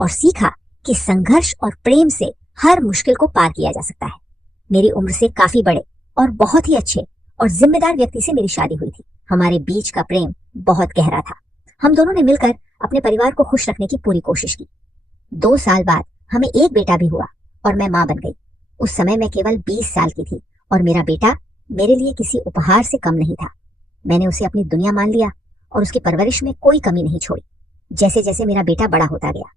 और सीखा कि संघर्ष और प्रेम से हर मुश्किल को पार किया जा सकता है। मेरी उम्र से काफी बड़े और बहुत ही अच्छे और जिम्मेदार व्यक्ति से मेरी शादी हुई थी। हमारे बीच का प्रेम बहुत गहरा था। हम दोनों ने मिलकर अपने परिवार को खुश रखने की पूरी कोशिश की। 2 साल बाद हमें एक बेटा भी हुआ और मैं मां बन गई। उस समय मैं केवल 20 साल की थी और मेरा बेटा मेरे लिए किसी उपहार से कम नहीं था। मैंने उसे अपनी दुनिया मान लिया और उसकी परवरिश में कोई कमी नहीं छोड़ी। जैसे जैसे मेरा बेटा बड़ा होता गया,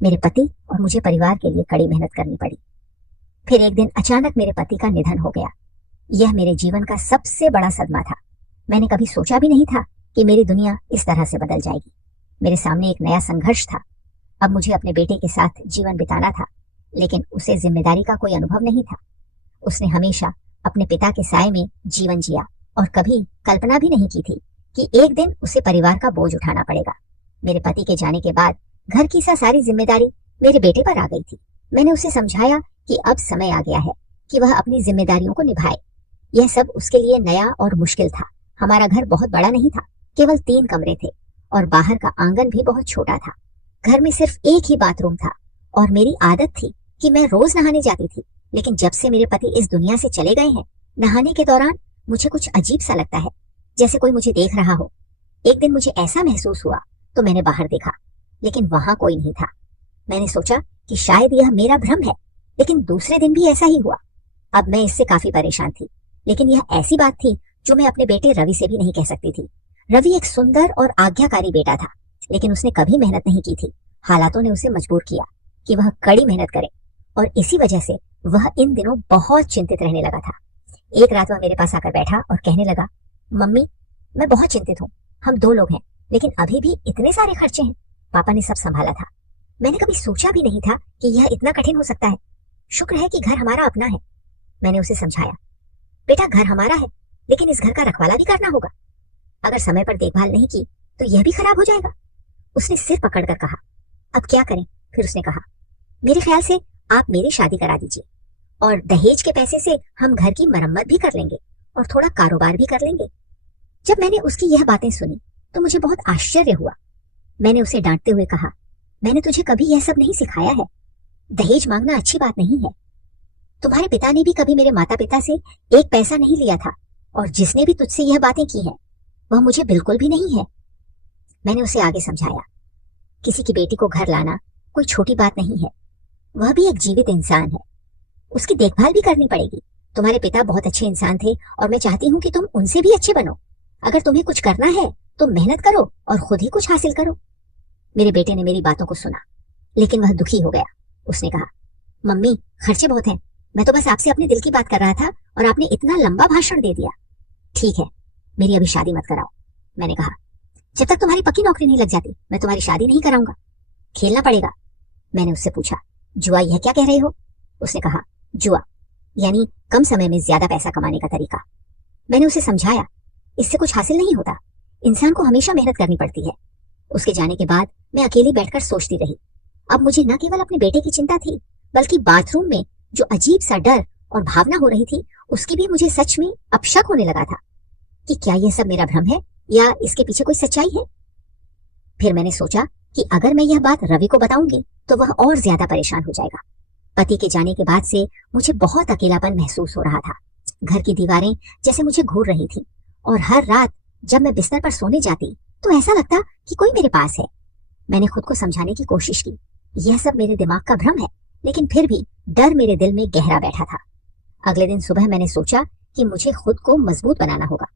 मेरे पति और मुझे परिवार के लिए कड़ी मेहनत करनी पड़ी। फिर एक दिन अचानक मेरे पति का निधन हो गया। यह मेरे जीवन का सबसे बड़ा सदमा था। मैंने कभी सोचा भी नहीं था कि मेरी दुनिया इस तरह से बदल जाएगी। मेरे सामने एक नया संघर्ष था। अब मुझे अपने बेटे के साथ जीवन बिताना था, लेकिन उसे जिम्मेदारी का कोई अनुभव नहीं था। उसने हमेशा अपने पिता के साए में जीवन जिया और कभी कल्पना भी नहीं की थी कि एक दिन उसे परिवार का बोझ उठाना पड़ेगा। मेरे पति के जाने के बाद घर की सारी जिम्मेदारी मेरे बेटे पर आ गई थी। मैंने उसे समझाया कि अब समय आ गया है कि वह अपनी जिम्मेदारियों को निभाए। यह सब उसके लिए नया और मुश्किल था। हमारा घर बहुत बड़ा नहीं था, केवल 3 कमरे थे और बाहर का आंगन भी बहुत छोटा था। घर में सिर्फ एक ही बाथरूम था और मेरी आदत थी कि मैं रोज नहाने जाती थी। लेकिन जब से मेरे पति इस दुनिया से चले गए हैं, नहाने के दौरान मुझे कुछ अजीब सा लगता है, जैसे कोई मुझे देख रहा हो। एक दिन मुझे ऐसा महसूस हुआ तो मैंने बाहर देखा, लेकिन वहां कोई नहीं था। मैंने सोचा कि शायद यह मेरा भ्रम है, लेकिन दूसरे दिन भी ऐसा ही हुआ। अब मैं इससे काफी परेशान थी, लेकिन यह ऐसी बात थी जो मैं अपने बेटे रवि से भी नहीं कह सकती थी। रवि एक सुंदर और आज्ञाकारी बेटा था, लेकिन उसने कभी मेहनत नहीं की थी। हालातों ने उसे मजबूर किया कि वह कड़ी मेहनत करे और इसी वजह से वह इन दिनों बहुत चिंतित रहने लगा था। एक रात वह मेरे पास आकर बैठा और कहने लगा, मम्मी, मैं बहुत चिंतित हूँ। हम 2 लोग हैं, लेकिन अभी भी इतने सारे खर्चे हैं। पापा ने सब संभाला था। मैंने कभी सोचा भी नहीं था कि यह इतना कठिन हो सकता है। शुक्र है कि घर हमारा अपना है। मैंने उसे समझाया, बेटा घर हमारा है, लेकिन इस घर का रखवाला भी करना होगा। अगर समय पर देखभाल नहीं की तो यह भी खराब हो जाएगा। उसने सिर पकड़कर कहा, अब क्या करें? फिर उसने कहा, मेरे ख्याल से आप मेरी शादी करा दीजिए और दहेज के पैसे से हम घर की मरम्मत भी कर लेंगे और थोड़ा कारोबार भी कर लेंगे। जब मैंने उसकी यह बातें सुनी तो मुझे बहुत आश्चर्य हुआ। मैंने उसे डांटते हुए कहा, मैंने तुझे कभी यह सब नहीं सिखाया है। दहेज मांगना अच्छी बात नहीं है। तुम्हारे पिता ने भी कभी मेरे माता पिता से एक पैसा नहीं लिया था और जिसने भी तुझसे यह बातें की हैं, वह मुझे बिल्कुल भी नहीं है। मैंने उसे आगे समझाया, किसी की बेटी को घर लाना कोई छोटी बात नहीं है। वह भी एक जीवित इंसान है, उसकी देखभाल भी करनी पड़ेगी। तुम्हारे पिता बहुत अच्छे इंसान थे और मैं चाहती हूँ कि तुम उनसे भी अच्छे बनो। अगर तुम्हें कुछ करना है तो मेहनत करो और खुद ही कुछ हासिल करो। मेरे बेटे ने मेरी बातों को सुना, लेकिन वह दुखी हो गया। उसने कहा, मम्मी, खर्चे बहुत हैं। मैं तो बस आपसे अपने दिल की बात कर रहा था और आपने इतना लंबा भाषण दे दिया। ठीक है, मेरी अभी शादी मत कराओ। मैंने कहा, जब तक तुम्हारी पक्की नौकरी नहीं लग जाती मैं तुम्हारी शादी नहीं कराऊंगा। खेलना पड़ेगा। मैंने उससे पूछा, जुआ यह क्या कह रहे हो? उसने कहा, जुआ यानी कम समय में ज्यादा पैसा कमाने का तरीका। मैंने उसे समझाया, इससे कुछ हासिल नहीं होता। इंसान को हमेशा मेहनत करनी पड़ती है। उसके जाने के बाद मैं अकेली बैठकर सोचती रही। अब मुझे न केवल अपने बेटे की चिंता थी, बल्कि बाथरूम में जो अजीब सा डर और भावना हो रही थी, उसकी भी मुझे सच में अब शक होने लगा था कि क्या यह सब मेरा भ्रम है या इसके पीछे कोई सच्चाई है। फिर मैंने सोचा कि अगर मैं यह बात रवि को बताऊंगी तो वह और ज्यादा परेशान हो जाएगा। पति के जाने के बाद से मुझे बहुत अकेलापन महसूस हो रहा था। घर की दीवारें जैसे मुझे घूर रही थी और हर रात जब मैं बिस्तर पर सोने जाती तो ऐसा लगता कि कोई मेरे पास है। मैंने खुद को समझाने की कोशिश की, यह सब मेरे दिमाग का भ्रम है, लेकिन फिर भी डर मेरे दिल में गहरा बैठा था। अगले दिन सुबह मैंने सोचा कि मुझे खुद को मजबूत बनाना होगा।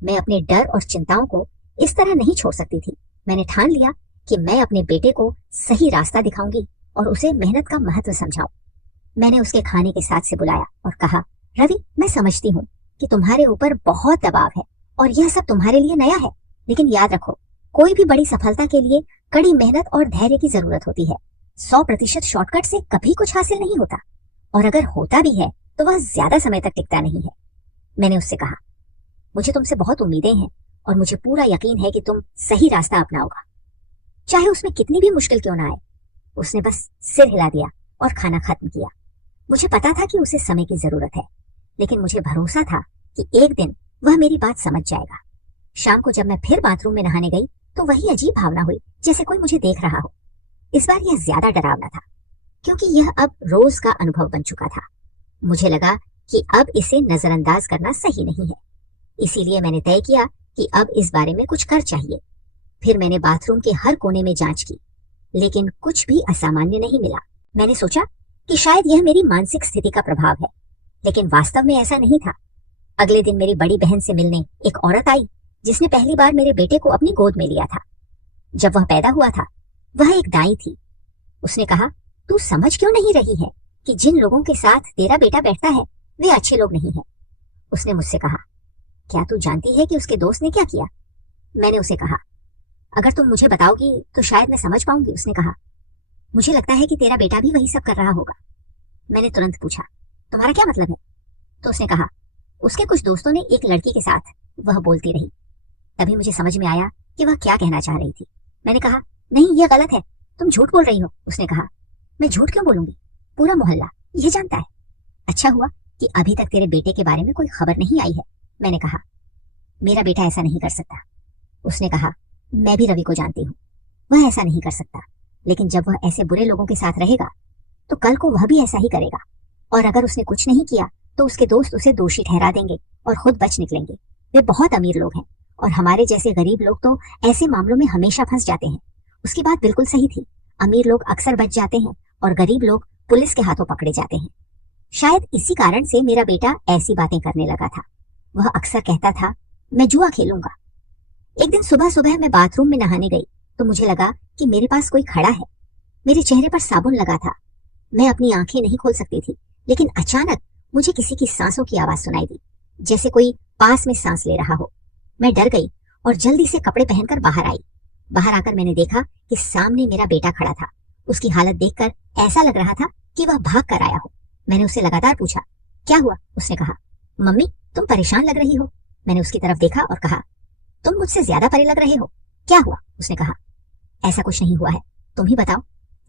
मैं अपने डर और चिंताओं को इस तरह नहीं छोड़ सकती थी। मैंने ठान लिया कि मैं अपने बेटे को सही रास्ता दिखाऊंगी और उसे मेहनत का महत्व समझाऊं। मैंने उसके खाने के साथ से बुलाया और कहा, रवि, मैं समझती हूँ कि तुम्हारे ऊपर बहुत दबाव है और यह सब तुम्हारे लिए नया है, लेकिन याद रखो, कोई भी बड़ी सफलता के लिए कड़ी मेहनत और धैर्य की जरूरत होती है। 100% शॉर्टकट से कभी कुछ हासिल नहीं होता, और अगर होता भी है तो वह ज्यादा समय तक टिकता नहीं है। मैंने उससे कहा, मुझे तुमसे बहुत उम्मीदें हैं और मुझे पूरा यकीन है कि तुम सही रास्ता अपनाओगा, चाहे उसमें कितनी भी मुश्किल क्यों ना आए। उसने बस सिर हिला दिया और खाना खत्म किया। मुझे पता था कि उसे समय की जरूरत है, लेकिन मुझे भरोसा था कि एक दिन वह मेरी बात समझ जाएगा। शाम को जब मैं फिर बाथरूम में नहाने गई तो वही अजीब भावना हुई, जैसे कोई मुझे देख रहा हो। इस बार यह ज्यादा डरावना था क्योंकि यह अब रोज का अनुभव बन चुका था। मुझे लगा कि अब इसे नजरअंदाज करना सही नहीं है, इसीलिए मैंने तय किया कि अब इस बारे में कुछ कर चाहिए। फिर मैंने बाथरूम के हर कोने में जांच की, लेकिन कुछ भी असामान्य नहीं मिला। मैंने सोचा कि शायद यह मेरी मानसिक स्थिति का प्रभाव है, लेकिन वास्तव में ऐसा नहीं था। अगले दिन मेरी बड़ी बहन से मिलने एक औरत आई जिसने पहली बार मेरे बेटे को अपनी गोद में लिया था। जब वह पैदा हुआ था, वह एक दाई थी। उसने कहा, तू समझ क्यों नहीं रही है कि जिन लोगों के साथ तेरा बेटा बैठता है वे अच्छे लोग नहीं हैं। उसने मुझसे कहा, क्या तू जानती है कि उसके दोस्त ने क्या किया? मैंने उसे कहा, अगर तुम मुझे बताओगी तो शायद मैं समझ पाऊंगी। उसने कहा, मुझे लगता है कि तेरा बेटा भी वही सब कर रहा होगा। मैंने तुरंत पूछा, तुम्हारा क्या मतलब है? तो उसने कहा, उसके कुछ दोस्तों ने एक लड़की के साथ। वह बोलती रही। तभी मुझे समझ में आया कि वह क्या कहना चाह रही थी। मैंने कहा, नहीं, यह गलत है, तुम झूठ बोल रही हो। उसने कहा, मैं झूठ क्यों बोलूंगी, पूरा मोहल्ला यह जानता है। अच्छा हुआ कि अभी तक तेरे बेटे के बारे में कोई खबर नहीं आई है। मैंने कहा, मेरा बेटा ऐसा नहीं कर सकता। उसने कहा, मैं भी रवि को जानती हूँ, वह ऐसा नहीं कर सकता, लेकिन जब वह ऐसे बुरे लोगों के साथ रहेगा तो कल को वह भी ऐसा ही करेगा, और अगर उसने कुछ नहीं किया तो उसके दोस्त उसे दोषी ठहरा देंगे और खुद बच निकलेंगे। वे बहुत अमीर लोग हैं और हमारे जैसे गरीब लोग तो ऐसे मामलों में हमेशा फंस जाते हैं। उसकी बात बिल्कुल सही थी, अमीर लोग अक्सर बच जाते हैं और गरीब लोग पुलिस के हाथों पकड़े जाते हैं। शायद इसी कारण से मेरा बेटा ऐसी बातें करने लगा था। वह अक्सर कहता था, मैं जुआ खेलूंगा। एक दिन सुबह सुबह मैं बाथरूम में नहाने गई तो मुझे लगा कि मेरे पास कोई खड़ा है। मेरे चेहरे पर साबुन लगा था। मैं अपनी आंखें नहीं खोल सकती थी, लेकिन अचानक मुझे किसी की सांसों की आवाज सुनाई दी, जैसे कोई पास में सांस ले रहा हो। मैं डर गई और जल्दी से कपड़े पहनकर बाहर आई। बाहर आकर मैंने देखा कि सामने मेरा बेटा खड़ा था। उसकी हालत देखकर ऐसा लग रहा था कि वह भाग कर आया हो। मैंने उससे लगातार पूछा, क्या हुआ? उसने कहा, मम्मी, तुम परेशान लग रही हो। मैंने उसकी तरफ देखा और कहा, तुम मुझसे ज्यादा परे लग रहे हो। क्या हुआ? उसने कहा, ऐसा कुछ नहीं हुआ है, तुम ही बताओ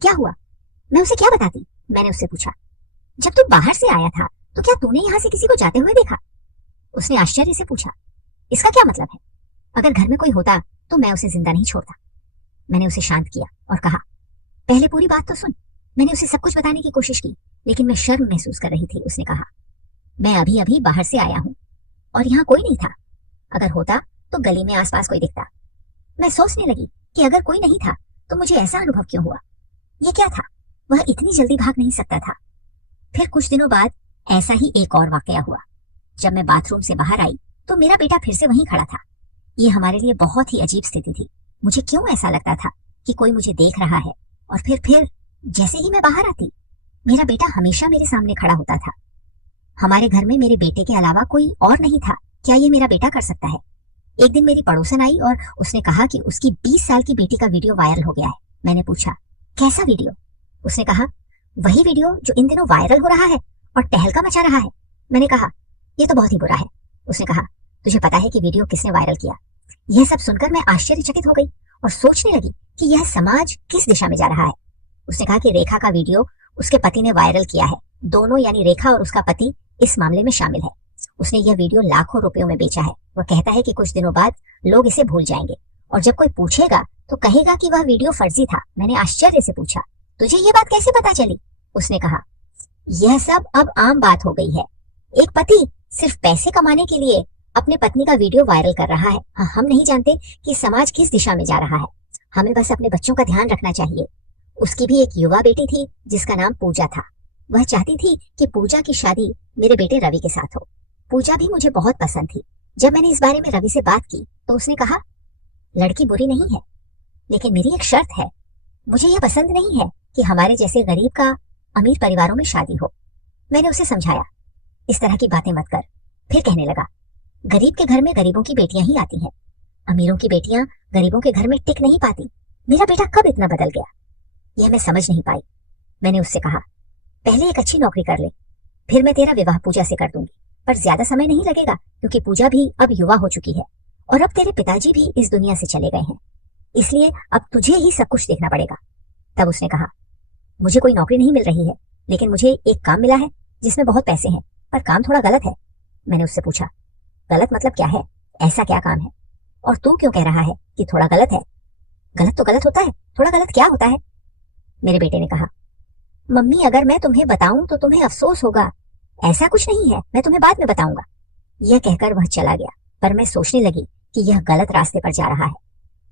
क्या हुआ। मैं उसे क्या बताती? मैंने उससे पूछा, जब तू बाहर से आया था तो क्या तूने यहाँ से किसी को जाते हुए देखा? उसने आश्चर्य से पूछा, इसका क्या मतलब है? अगर घर में कोई होता तो मैं उसे जिंदा नहीं छोड़ता। मैंने उसे शांत किया और कहा, पहले पूरी बात तो सुन। मैंने उसे सब कुछ बताने की कोशिश की, लेकिन मैं शर्म महसूस कर रही थी। उसने कहा, मैं अभी अभी बाहर से आया हूँ और यहाँ कोई नहीं था। अगर होता तो गली में आसपास कोई दिखता। मैं सोचने लगी कि अगर कोई नहीं था तो मुझे ऐसा अनुभव क्यों हुआ? ये क्या था? वह इतनी जल्दी भाग नहीं सकता था। फिर कुछ दिनों बाद ऐसा ही एक और वाकया हुआ। जब मैं बाथरूम से बाहर आई तो मेरा बेटा फिर से वहीं खड़ा था। ये हमारे लिए बहुत ही अजीब स्थिति थी। मुझे क्यों ऐसा लगता था कि कोई मुझे देख रहा है, और फिर जैसे ही मैं बाहर आती, मेरा बेटा हमेशा मेरे सामने खड़ा होता था। हमारे घर में मेरे बेटे के अलावा कोई और नहीं था। क्या ये मेरा बेटा कर सकता है? एक दिन मेरी पड़ोसन आई और उसने कहा कि उसकी 20 साल की बेटी का वीडियो वायरल हो गया है। मैंने पूछा, कैसा वीडियो? उसने कहा, वही वीडियो जो इन दिनों वायरल हो रहा है और तहलका मचा रहा है। मैंने कहा, ये तो बहुत ही बुरा है। उसने कहा, तुझे पता है कि वीडियो किसने वायरल किया? यह सब सुनकर मैं आश्चर्यचकित हो गई और सोचने लगी कि यह समाज किस दिशा में जा रहा है। उसने कहा कि रेखा का वीडियो उसके पति ने वायरल किया है। दोनों यानी रेखा और उसका पति इस मामले में शामिल है। उसने यह वीडियो लाखों रुपयों में बेचा है। वह कहता है कि कुछ दिनों बाद लोग इसे भूल जाएंगे और जब कोई पूछेगा तो कहेगा कि वह वीडियो फर्जी था। मैंने आश्चर्य से पूछा, तुझे ये बात कैसे पता चली? उसने कहा, यह सब अब आम बात हो गई है। एक पति सिर्फ पैसे कमाने के लिए अपने पत्नी का वीडियो वायरल कर रहा है। हाँ, हम नहीं जानते कि समाज किस दिशा में जा रहा है। हमें बस अपने बच्चों का ध्यान रखना चाहिए। उसकी भी एक युवा बेटी थी जिसका नाम पूजा था। वह चाहती थी कि पूजा की शादी मेरे बेटे रवि के साथ हो। पूजा भी मुझे बहुत पसंद थी। जब मैंने इस बारे में रवि से बात की तो उसने कहा, लड़की बुरी नहीं है, लेकिन मेरी एक शर्त है। मुझे यह पसंद नहीं है कि हमारे जैसे गरीब का अमीर परिवारों में शादी हो। मैंने उसे समझाया, इस तरह की बातें मत कर। फिर कहने लगा, गरीब के घर में गरीबों की बेटियां ही आती हैं। अमीरों की बेटियां गरीबों के घर में टिक नहीं पाती। मेरा बेटा कब इतना बदल गया, यह मैं समझ नहीं पाई। मैंने उससे कहा, पहले एक अच्छी नौकरी कर ले, फिर मैं तेरा विवाह पूजा से कर दूंगी। पर ज्यादा समय नहीं लगेगा क्योंकि पूजा भी अब युवा हो चुकी है और अब तेरे पिताजी भी इस दुनिया से चले गए हैं, इसलिए अब तुझे ही सब कुछ देखना पड़ेगा। तब उसने कहा, मुझे कोई नौकरी नहीं मिल रही है, लेकिन मुझे एक काम मिला है जिसमें बहुत पैसे हैं, पर काम थोड़ा गलत है। मैंने उससे पूछा, गलत मतलब क्या है? ऐसा क्या काम है? और तू क्यों कह रहा है कि थोड़ा गलत है? गलत तो गलत होता है, थोड़ा गलत क्या होता है? मेरे बेटे ने कहा। मम्मी, अगर मैं तुम्हें बताऊं तो तुम्हें अफसोस होगा। ऐसा कुछ नहीं है, मैं तुम्हें बाद में बताऊंगा। यह कहकर वह चला गया, पर मैं सोचने लगी कि यह गलत रास्ते पर जा रहा है।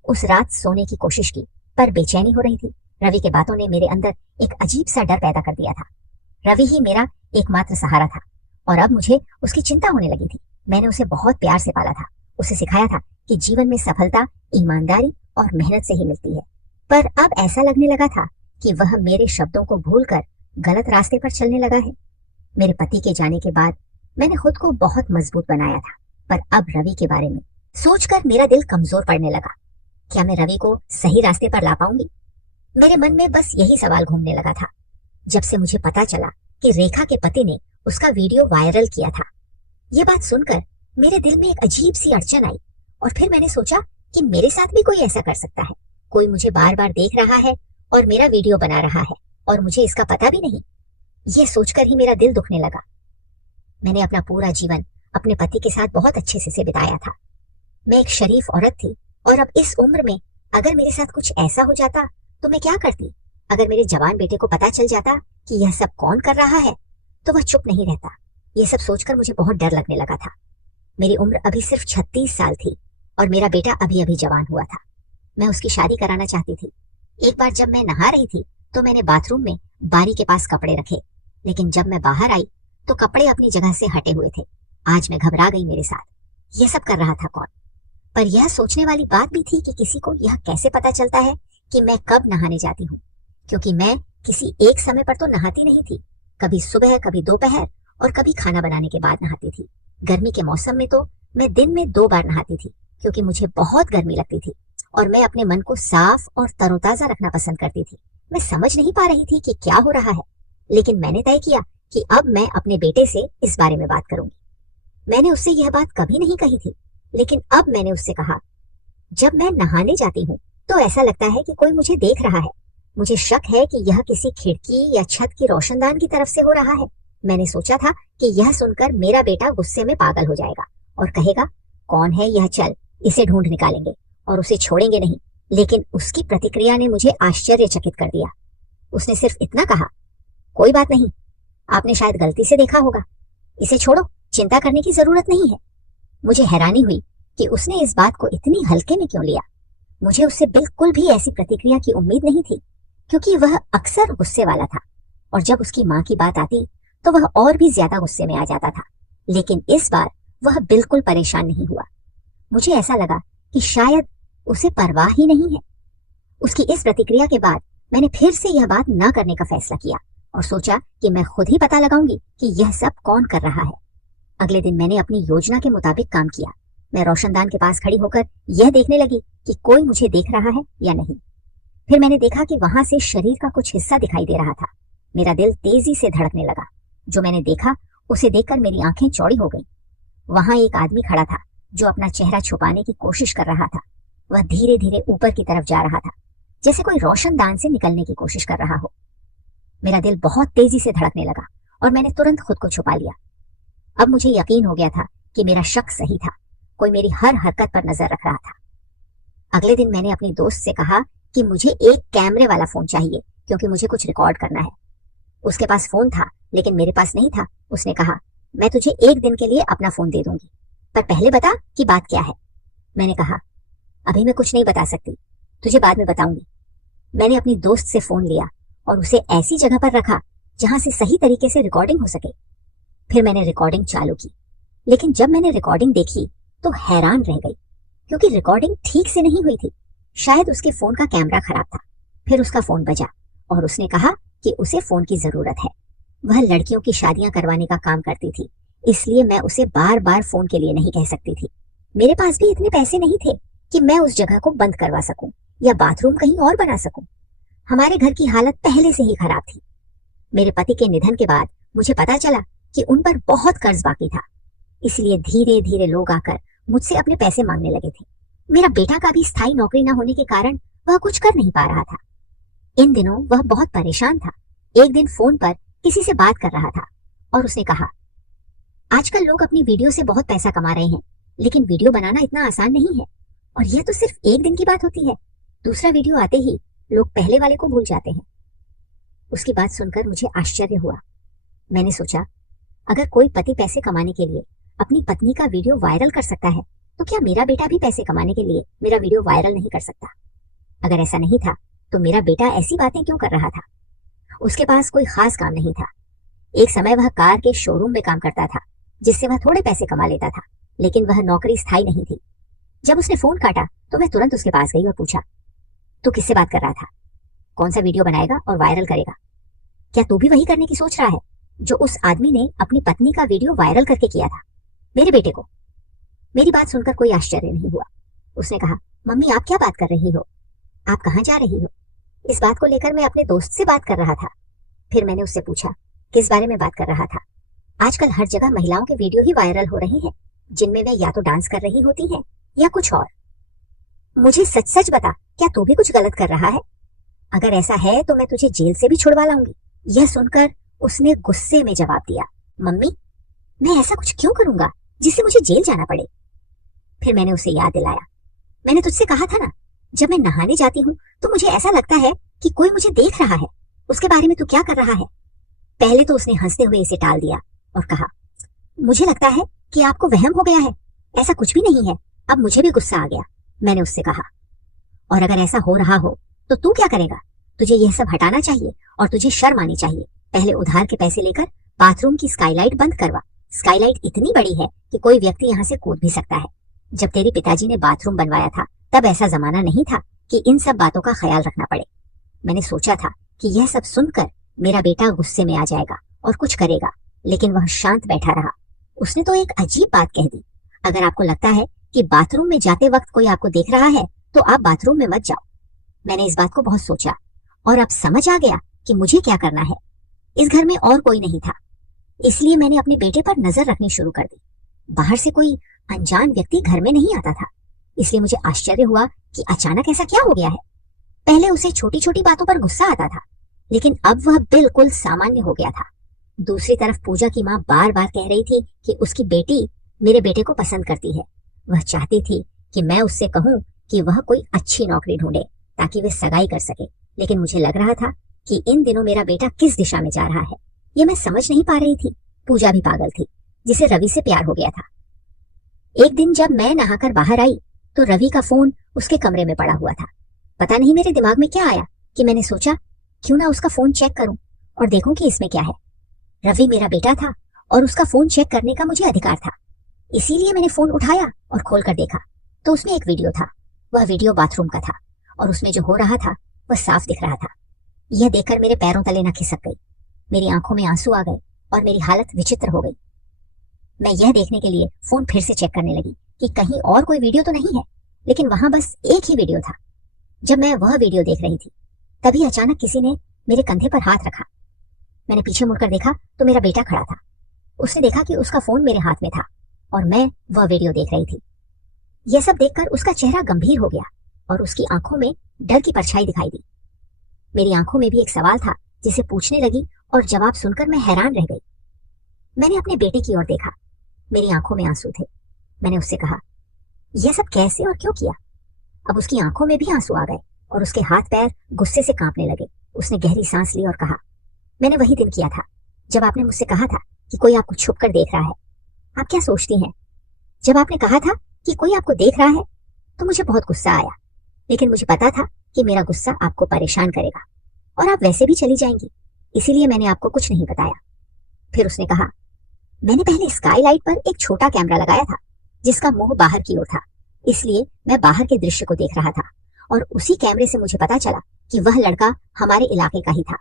उस रात सोने की कोशिश की, पर बेचैनी हो रही थी। रवि के बातों ने मेरे अंदर एक अजीब सा डर पैदा कर दिया था। रवि ही मेरा एकमात्र सहारा था और अब मुझे उसकी चिंता होने लगी थी। मैंने उसे बहुत प्यार से पाला था, उसे सिखाया था कि जीवन में सफलता ईमानदारी और मेहनत से ही मिलती है। पर अब ऐसा लगने लगा था कि वह मेरे शब्दों को भूलकर गलत रास्ते पर चलने लगा है। मेरे पति के जाने के बाद मैंने खुद को बहुत मजबूत बनाया था, पर अब रवि के बारे में सोचकर मेरा दिल कमजोर पड़ने लगा। क्या मैं रवि को सही रास्ते पर ला पाऊंगी? मेरे मन में बस यही सवाल घूमने लगा था जब से मुझे पता चला कि रेखा के पति ने उसका वीडियो वायरल किया था। ये बात सुनकर मेरे दिल में एक अजीब सी अड़चन आई और फिर मैंने सोचा कि मेरे साथ भी कोई ऐसा कर सकता है। कोई मुझे बार बार देख रहा है और मेरा वीडियो बना रहा है और मुझे इसका पता भी नहीं। ये सोचकर ही मेरा दिल दुखने लगा। मैंने अपना पूरा जीवन अपने पति के साथ बहुत अच्छे से बिताया था। मैं एक शरीफ औरत थी और अब इस उम्र में अगर मेरे साथ कुछ ऐसा हो जाता तो मैं क्या करती? अगर मेरे जवान बेटे को पता चल जाता कि यह सब कौन कर रहा है तो वह चुप नहीं रहता। ये सब सोचकर मुझे बहुत डर लगने लगा था। मेरी उम्र अभी सिर्फ 36 साल थी और मेरा बेटा अभी अभी जवान हुआ था। मैं उसकी शादी कराना चाहती थी। एक बार जब मैं नहा रही थी तो मैंने बाथरूम में बारी के पास कपड़े रखे, लेकिन जब मैं बाहर आई तो कपड़े अपनी जगह से हटे हुए थे। आज मैं घबरा गई, मेरे साथ यह सब कर रहा था कौन? पर यह सोचने वाली बात भी थी कि किसी को यह कैसे पता चलता है कि मैं कब नहाने जाती हूँ, क्योंकि मैं किसी एक समय पर तो नहाती नहीं थी। कभी सुबह, कभी दोपहर और कभी खाना बनाने के बाद नहाती थी। गर्मी के मौसम में तो मैं दिन में 2 बार नहाती थी, क्योंकि मुझे बहुत गर्मी लगती थी और मैं अपने मन को साफ और तरोताजा रखना पसंद करती थी। मैं समझ नहीं पा रही थी कि क्या हो रहा है, लेकिन मैंने तय किया कि अब मैं अपने बेटे से इस बारे में बात करूंगी। मैंने उससे यह बात कभी नहीं कही थी, लेकिन अब मैंने उससे कहा, जब मैं नहाने जाती हूँ तो ऐसा लगता है कि कोई मुझे देख रहा है। मुझे शक है कि यह किसी खिड़की या छत की रोशनदान की तरफ से हो रहा है। मैंने सोचा था कि यह सुनकर मेरा बेटा गुस्से में पागल हो जाएगा और कहेगा, कौन है यह, चल इसे ढूंढ निकालेंगे और उसे छोड़ेंगे नहीं। लेकिन उसकी प्रतिक्रिया ने मुझे आश्चर्यचकित कर दिया। उसने सिर्फ इतना कहा, कोई बात नहीं, आपने शायद गलती से देखा होगा, इसे छोड़ो, चिंता करने की जरूरत नहीं है। मुझे हैरानी हुई कि उसने इस बात को इतनी हल्के में क्यों लिया। मुझे उससे बिल्कुल भी ऐसी प्रतिक्रिया की उम्मीद नहीं थी, क्योंकि वह अक्सर गुस्से वाला था और जब उसकी माँ की बात आती तो वह और भी ज्यादा गुस्से में आ जाता था। लेकिन इस बार वह बिल्कुल परेशान नहीं हुआ। मुझे ऐसा लगा कि शायद उसे परवाह ही नहीं है। उसकी इस प्रतिक्रिया के बाद मैंने फिर से यह बात न करने का फैसला किया और सोचा कि मैं खुद ही पता लगाऊंगी कि यह सब कौन कर रहा है। अगले दिन मैंने अपनी योजना के मुताबिक काम किया। मैं रोशनदान के पास खड़ी होकर यह देखने लगी कि कोई मुझे देख रहा है या नहीं। फिर मैंने देखा कि वहां से शरीर का कुछ हिस्सा दिखाई दे रहा था। मेरा दिल तेजी से धड़कने लगा। जो मैंने देखा उसे देखकर मेरी आंखें चौड़ी हो गईं। वहां एक आदमी खड़ा था जो अपना चेहरा छुपाने की कोशिश कर रहा था। वह धीरे धीरे ऊपर की तरफ जा रहा था, जैसे कोई रोशनदान से निकलने की कोशिश कर रहा हो। मेरा दिल बहुत तेजी से धड़कने लगा और मैंने तुरंत खुद को छुपा लिया। अब मुझे यकीन हो गया था कि मेरा शक सही था। कोई मेरी हर हरकत पर नजर रख रहा था। अगले दिन मैंने अपनी दोस्त से कहा कि मुझे एक कैमरे वाला फोन चाहिए, क्योंकि मुझे कुछ रिकॉर्ड करना है। उसके पास फोन था लेकिन मेरे पास नहीं था। उसने कहा, मैं तुझे 1 दिन के लिए अपना फोन दे दूंगी, पर पहले बता कि बात क्या है। मैंने कहा, अभी मैं कुछ नहीं बता सकती, तुझे बाद में बताऊंगी। मैंने अपनी दोस्त से फोन लिया और उसे ऐसी जगह पर रखा जहां से सही तरीके से रिकॉर्डिंग हो सके। फिर मैंने रिकॉर्डिंग चालू की, लेकिन जब मैंने रिकॉर्डिंग देखी तो हैरान रह गई, क्योंकि रिकॉर्डिंग ठीक से नहीं हुई थी। शायद उसके फोन का कैमरा खराब था। फिर उसका फोन बजा और उसने कहा कि उसे फोन की जरूरत है। वह लड़कियों की शादियां करवाने का काम करती थी, इसलिए मैं उसे बार बार फोन के लिए नहीं कह सकती थी। मेरे पास भी इतने पैसे नहीं थे कि मैं उस जगह को बंद करवा सकूं या बाथरूम कहीं और बना सकूं। हमारे घर की हालत पहले से ही खराब थी। मेरे पति के निधन के बाद मुझे पता चला कि उन पर बहुत कर्ज बाकी था, इसलिए धीरे धीरे लोग आकर मुझसे अपने पैसे मांगने लगे थे। मेरा बेटा का भी स्थायी नौकरी न होने के कारण वह कुछ कर नहीं पा रहा था। इन दिनों वह बहुत परेशान था। एक दिन फोन पर किसी से बात कर रहा था और उसने कहा, आजकल लोग अपनी वीडियो से बहुत पैसा कमा रहे हैं, लेकिन वीडियो बनाना इतना आसान नहीं है और यह तो सिर्फ 1 दिन की बात होती है। दूसरा वीडियो आते ही लोग पहले वाले को भूल जाते हैं। उसकी बात सुनकर मुझे आश्चर्य हुआ। मैंने सोचा, अगर कोई पति पैसे कमाने के लिए अपनी पत्नी का वीडियो वायरल कर सकता है तो क्या मेरा बेटा भी पैसे कमाने के लिए मेरा वीडियो वायरल नहीं कर सकता? अगर ऐसा नहीं था तो मेरा बेटा ऐसी बातें क्यों कर रहा था? उसके पास कोई खास काम नहीं था। एक समय वह कार के शोरूम में काम करता था, जिससे वह थोड़े पैसे कमा लेता था, लेकिन वह नौकरी स्थायी नहीं थी। जब उसने फोन काटा तो मैं तुरंत उसके पास गई और पूछा, तू किससे बात कर रहा था? कौन सा वीडियो बनाएगा और वायरल करेगा? क्या तू भी वही करने की सोच रहा है जो उस आदमी ने अपनी पत्नी का वीडियो वायरल करके किया था, मेरे बेटे को? मेरी बात सुनकर कोई आश्चर्य नहीं हुआ। उसने कहा, मम्मी आप क्या बात कर रही हो? आप कहाँ जा रही हो? इस बात को लेकर मैं अपने दोस्त से बात कर रहा था। फिर मैंने उससे पूछा, किस बारे में बात कर रहा था? आजकल हर जगह महिलाओं के वीडियो ही वायरल हो रहे हैं, जिनमें वे या तो डांस कर रही होती हैं या कुछ और। मुझे सच सच बता, क्या तू भी कुछ गलत कर रहा है? अगर ऐसा है तो मैं तुझे जेल से भी छुड़वा लाऊंगी। यह सुनकर उसने गुस्से में जवाब दिया, मम्मी मैं ऐसा कुछ क्यों करूंगा जिससे मुझे जेल जाना पड़े? फिर मैंने उसे याद दिलाया, मैंने तुझसे कहा था ना, जब मैं नहाने जाती हूँ तो मुझे ऐसा लगता है कि कोई मुझे देख रहा है। उसके बारे में तू क्या कर रहा है? पहले तो उसने हंसते हुए इसे टाल दिया और कहा, मुझे लगता है कि आपको वहम हो गया है, ऐसा कुछ भी नहीं है। अब मुझे भी गुस्सा आ गया। मैंने उससे कहा, और अगर ऐसा हो रहा हो तो तू क्या करेगा? तुझे यह सब हटाना चाहिए और तुझे शर्म आनी चाहिए। पहले उधार के पैसे लेकर बाथरूम की स्काईलाइट बंद करवा। स्काईलाइट इतनी बड़ी है कि कोई व्यक्ति यहाँ से कूद भी सकता है। जब तेरे पिताजी ने बाथरूम बनवाया था तब ऐसा जमाना नहीं था कि इन सब बातों का ख्याल रखना पड़े। मैंने सोचा था कि यह सब सुनकर मेरा बेटा गुस्से में आ जाएगा और कुछ करेगा, लेकिन वह शांत बैठा रहा। उसने तो एक अजीब बात कह दी, अगर आपको लगता है कि बाथरूम में जाते वक्त कोई आपको देख रहा है तो आप बाथरूम में मत जाओ। मैंने इस बात को बहुत सोचा और अब समझ आ गया कि मुझे क्या करना है। इस घर में और कोई नहीं था, इसलिए मैंने अपने बेटे पर नजर रखनी शुरू कर दी। बाहर से कोई अनजान व्यक्ति घर में नहीं आता था, इसलिए मुझे आश्चर्य हुआ कि अचानक ऐसा क्या हो गया है। पहले उसे छोटी छोटी बातों पर गुस्सा आता था, लेकिन अब वह बिल्कुल सामान्य हो गया था। दूसरी तरफ पूजा की माँ बार बार कह रही थी कि उसकी बेटी मेरे बेटे को पसंद करती है। वह चाहती थी कि मैं उससे कहूँ कि वह कोई अच्छी नौकरी ढूंढे ताकि वे सगाई कर सके, लेकिन मुझे लग रहा था कि इन दिनों मेरा बेटा किस दिशा में जा रहा है ये मैं समझ नहीं पा रही थी। पूजा भी पागल थी, जिसे रवि से प्यार हो गया था। एक दिन जब मैं नहाकर बाहर आई तो रवि का फोन उसके कमरे में पड़ा हुआ था। पता नहीं मेरे दिमाग में क्या आया कि मैंने सोचा क्यों ना उसका फोन चेक करूं और देखूं कि इसमें क्या है। रवि मेरा बेटा था और उसका फोन चेक करने का मुझे अधिकार था, इसीलिए मैंने फोन उठाया और खोलकर देखा तो उसमें एक वीडियो था। वह वीडियो बाथरूम का था और उसमें जो हो रहा था वह साफ दिख रहा था। यह देखकर मेरे पैरों तले न खिसक गई, मेरी आंखों में आंसू आ गए और मेरी हालत विचित्र हो गई। मैं यह देखने के लिए फोन फिर से चेक करने लगी कि कहीं और कोई वीडियो तो नहीं है, लेकिन वहां बस एक ही वीडियो था। जब मैं वह वीडियो देख रही थी तभी अचानक किसी ने मेरे कंधे पर हाथ रखा। मैंने पीछे मुड़कर देखा तो मेरा बेटा खड़ा था। उसने देखा कि उसका फोन मेरे हाथ में था और मैं वह वीडियो देख रही थी। यह सब देखकर उसका चेहरा गंभीर हो गया और उसकी आंखों में डर की परछाई दिखाई दी। मेरी आंखों में भी एक सवाल था जिसे पूछने लगी और जवाब सुनकर मैं हैरान रह गई। मैंने अपने बेटे की ओर देखा, मेरी आंखों में आंसू थे। मैंने उससे कहा, यह सब कैसे और क्यों किया? अब उसकी आंखों में भी आंसू आ गए और उसके हाथ पैर गुस्से से कांपने लगे। उसने गहरी सांस ली और कहा, मैंने वही दिन किया था जब आपने मुझसे कहा था कि कोई आपको छुप कर देख रहा है। आप क्या सोचती हैं? जब आपने कहा था कि कोई आपको देख रहा है तो मुझे बहुत गुस्सा आया, लेकिन मुझे पता था कि मेरा गुस्सा आपको परेशान करेगा और आप वैसे भी चली जाएंगी, इसीलिए मैंने आपको कुछ नहीं बताया। फिर उसने कहा, मैंने पहले स्काईलाइट पर एक छोटा कैमरा लगाया था जिसका मुंह बाहर की ओर था, इसलिए मैं बाहर के दृश्य को देख रहा था और उसी कैमरे से मुझे पता चला कि वह लड़का हमारे इलाके का ही था,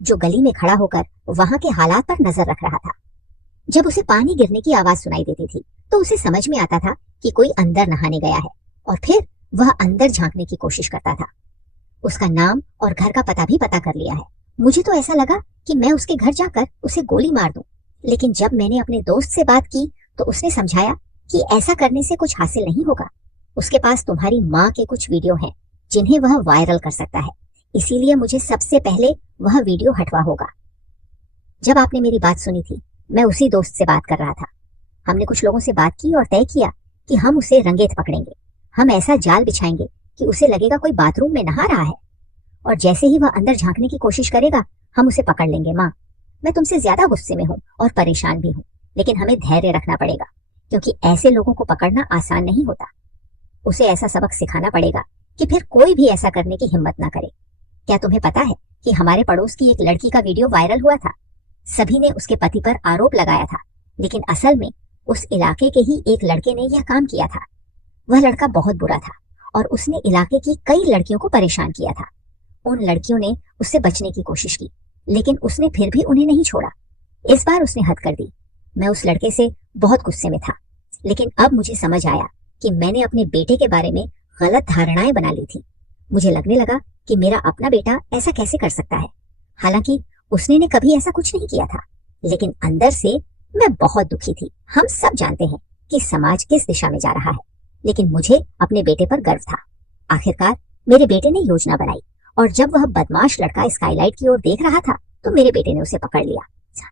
जो गली में खड़ा होकर वहां के हालात पर नजर रख रहा था। जब उसे पानी गिरने की आवाज सुनाई देती थी तो उसे समझ में आता था कि कोई अंदर नहाने गया है और फिर वह अंदर झांकने की कोशिश करता था। उसका नाम और घर का पता भी पता कर लिया है। मुझे तो ऐसा लगा कि मैं उसके घर जाकर उसे गोली मार दूं, लेकिन जब मैंने अपने दोस्त से बात की तो उसने समझाया कि ऐसा करने से कुछ हासिल नहीं होगा। उसके पास तुम्हारी माँ के कुछ वीडियो हैं जिन्हें वह वायरल कर सकता है, इसीलिए मुझे सबसे पहले वह वीडियो हटवा होगा। जब आपने मेरी बात सुनी थी मैं उसी दोस्त से बात कर रहा था। हमने कुछ लोगों से बात की और तय किया कि हम उसे रंगेत पकड़ेंगे। हम ऐसा जाल बिछाएंगे कि उसे लगेगा कोई बाथरूम में नहा रहा है और जैसे ही वह अंदर झांकने की कोशिश करेगा हम उसे पकड़ लेंगे माँ। मैं तुमसे ज्यादा गुस्से में हूँ और परेशान भी हूँ, लेकिन हमें धैर्य रखना पड़ेगा, क्योंकि ऐसे लोगों को पकड़ना आसान नहीं होता। उसे ऐसा सबक सिखाना पड़ेगा कि फिर कोई भी ऐसा करने की हिम्मत ना करे। क्या तुम्हें पता है कि हमारे पड़ोस की एक लड़की का वीडियो वायरल हुआ था? सभी ने उसके पति पर आरोप लगाया था, लेकिन असल में उस इलाके के ही एक लड़के ने यह काम किया था। वह लड़का बहुत बुरा था और उसने इलाके की कई लड़कियों को परेशान किया था। उन लड़कियों ने उससे बचने की कोशिश की, लेकिन उसने फिर भी उन्हें नहीं छोड़ा। इस बार उसने हद कर दी। मैं उस लड़के से बहुत गुस्से में था, लेकिन अब मुझे समझ आया कि मैंने अपने बेटे के बारे में गलत धारणाएं बना ली थी। मुझे लगने लगा कि मेरा अपना बेटा ऐसा कैसे कर सकता है, हालांकि उसने ने कभी ऐसा कुछ नहीं किया था। लेकिन अंदर से मैं बहुत दुखी थी। हम सब जानते हैं कि समाज किस दिशा में जा रहा है, लेकिन मुझे अपने बेटे पर गर्व था। आखिरकार मेरे बेटे ने योजना बनाई, और जब वह बदमाश लड़का स्काईलाइट की ओर देख रहा था तो मेरे बेटे ने उसे पकड़ लिया।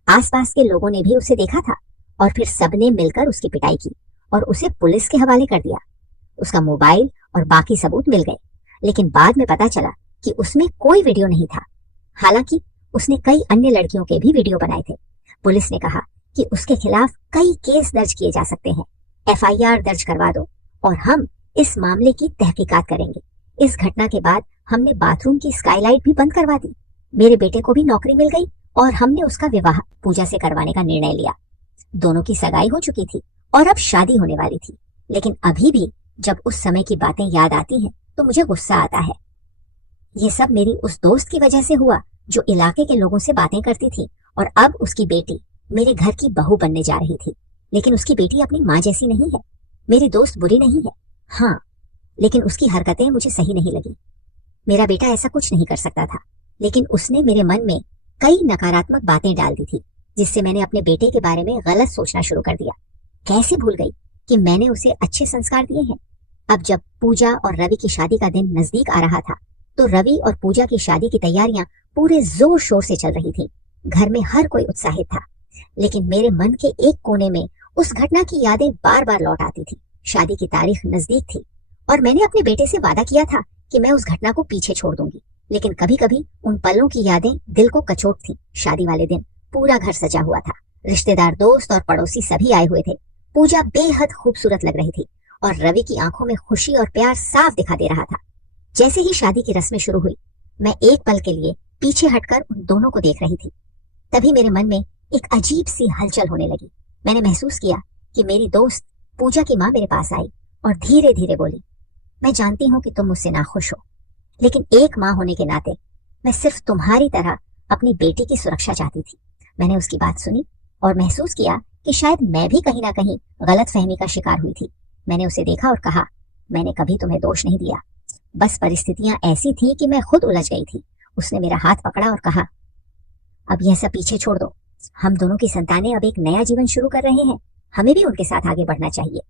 आसपास के लोगों ने भी उसे देखा था और फिर सबने मिलकर उसकी पिटाई की और उसे पुलिस के हवाले कर दिया। उसका मोबाइल और बाकी सबूत मिल गए, लेकिन बाद में पता चला कि उसमें कोई वीडियो नहीं था। हालांकि उसने कई अन्य लड़कियों के भी वीडियो बनाए थे। पुलिस ने कहा कि उसके खिलाफ कई केस दर्ज किए जा सकते हैं। FIR दर्ज करवा दो और हम इस मामले की तहकीकात करेंगे। इस घटना के बाद हमने बाथरूम की स्काईलाइट भी बंद करवा दी। मेरे बेटे को भी नौकरी मिल गई और हमने उसका विवाह पूजा से करवाने का निर्णय लिया। दोनों की सगाई हो चुकी थी और अब शादी होने वाली थी, लेकिन अभी भी जब उस समय की बातें याद आती हैं तो मुझे गुस्सा आता है। ये सब मेरी उस दोस्त की वजह से हुआ जो इलाके के लोगों से बातें करती थी, और अब उसकी बेटी मेरे घर की बहू बनने जा रही थी। लेकिन उसकी बेटी अपनी माँ जैसी नहीं है। मेरी दोस्त बुरी नहीं है, हाँ, लेकिन उसकी हरकतें मुझे सही नहीं लगी। मेरा बेटा ऐसा कुछ नहीं कर सकता था, लेकिन उसने मेरे मन में कई नकारात्मक बातें डाल दी थी, जिससे मैंने अपने बेटे के बारे में गलत सोचना शुरू कर दिया। कैसे भूल गई कि मैंने उसे अच्छे संस्कार दिए हैं। अब जब पूजा और रवि की शादी का दिन नजदीक आ रहा था, तो रवि और पूजा की शादी की तैयारियां पूरे जोर शोर से चल रही थी। घर में हर कोई उत्साहित था, लेकिन मेरे मन के एक कोने में उस घटना की यादें बार बार लौट आती थी। शादी की तारीख नजदीक थी और मैंने अपने बेटे से वादा किया था कि मैं उस घटना को पीछे छोड़ दूंगी, लेकिन कभी कभी उन पलों की यादें दिल को कचोटती। शादी वाले दिन पूरा घर सजा हुआ था। रिश्तेदार, दोस्त और पड़ोसी सभी आए हुए थे। पूजा बेहद खूबसूरत लग रही थी और रवि की आंखों में खुशी और प्यार साफ दिखा दे रहा था। जैसे ही शादी की रस्में शुरू हुई, मैं एक पल के लिए पीछे हटकर उन दोनों को देख रही थी। तभी मेरे मन में एक अजीब सी हलचल होने लगी। मैंने महसूस किया कि मेरी दोस्त पूजा की माँ मेरे पास आई और धीरे धीरे बोली, मैं जानती हूँ कि तुम मुझसे नाखुश हो, लेकिन एक माँ होने के नाते मैं सिर्फ तुम्हारी तरह अपनी बेटी की सुरक्षा चाहती थी। मैंने उसकी बात सुनी और महसूस किया कि शायद मैं भी कहीं ना कहीं गलतफहमी का शिकार हुई थी। मैंने उसे देखा और कहा, मैंने कभी तुम्हें दोष नहीं दिया, बस परिस्थितियां ऐसी थी कि मैं खुद उलझ गई थी। उसने मेरा हाथ पकड़ा और कहा, अब यह सब पीछे छोड़ दो। हम दोनों की संतानें अब एक नया जीवन शुरू कर रहे हैं, हमें भी उनके साथ आगे बढ़ना चाहिए।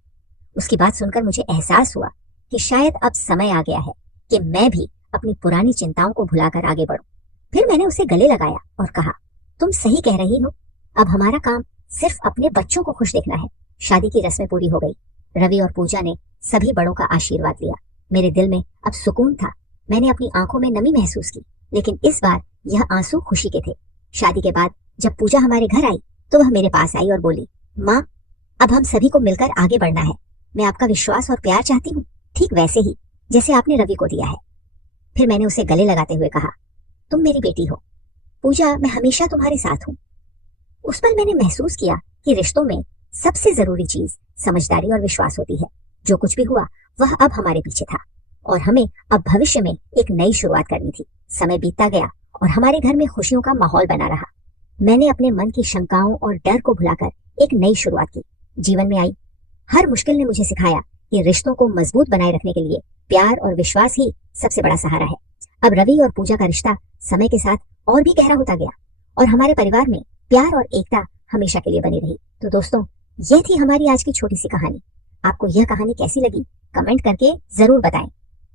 उसकी बात सुनकर मुझे एहसास हुआ कि शायद अब समय आ गया है कि मैं भी अपनी पुरानी चिंताओं को भुलाकर आगे बढ़ूं। फिर मैंने उसे गले लगाया और कहा, तुम सही कह रही हो, अब हमारा काम सिर्फ अपने बच्चों को खुश देखना है। शादी की रस्में पूरी हो गई। रवि और पूजा ने सभी बड़ों का आशीर्वाद लिया। मेरे दिल में अब सुकून था। मैंने अपनी आंखों में नमी महसूस की, लेकिन इस बार यह आंसू खुशी के थे। शादी के बाद जब पूजा हमारे घर आई तो वह मेरे पास आई और बोली, माँ, अब हम सभी को मिलकर आगे बढ़ना है। मैं आपका विश्वास और प्यार चाहती हूँ, ठीक वैसे ही जैसे आपने रवि को दिया है। फिर मैंने उसे गले लगाते हुए कहा, तुम मेरी बेटी हो पूजा, मैं हमेशा तुम्हारे साथ हूँ। उस पर मैंने महसूस किया कि रिश्तों में सबसे जरूरी चीज समझदारी और विश्वास होती है। जो कुछ भी हुआ वह अब हमारे पीछे था और हमें अब भविष्य में एक नई शुरुआत करनी थी। समय बीतता गया और हमारे घर में खुशियों का माहौल बना रहा। मैंने अपने मन की शंकाओं और डर को भुलाकर एक नई शुरुआत की। जीवन में आई हर मुश्किल ने मुझे सिखाया कि रिश्तों को मजबूत बनाए रखने के लिए प्यार और विश्वास ही सबसे बड़ा सहारा है। अब रवि और पूजा का रिश्ता समय के साथ और भी गहरा होता गया और हमारे परिवार में प्यार और एकता हमेशा के लिए बनी रही। तो दोस्तों, ये थी हमारी आज की छोटी सी कहानी। आपको यह कहानी कैसी लगी कमेंट करके जरूर बताएं।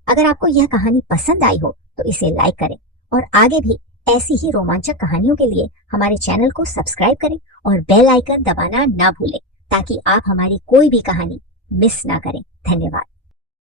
अगर आपको यह कहानी पसंद आई हो तो इसे लाइक करें और आगे भी ऐसी ही रोमांचक कहानियों के लिए हमारे चैनल को सब्सक्राइब करें और बेल आइकन दबाना ना भूलें, ताकि आप हमारी कोई भी कहानी मिस ना करें। धन्यवाद।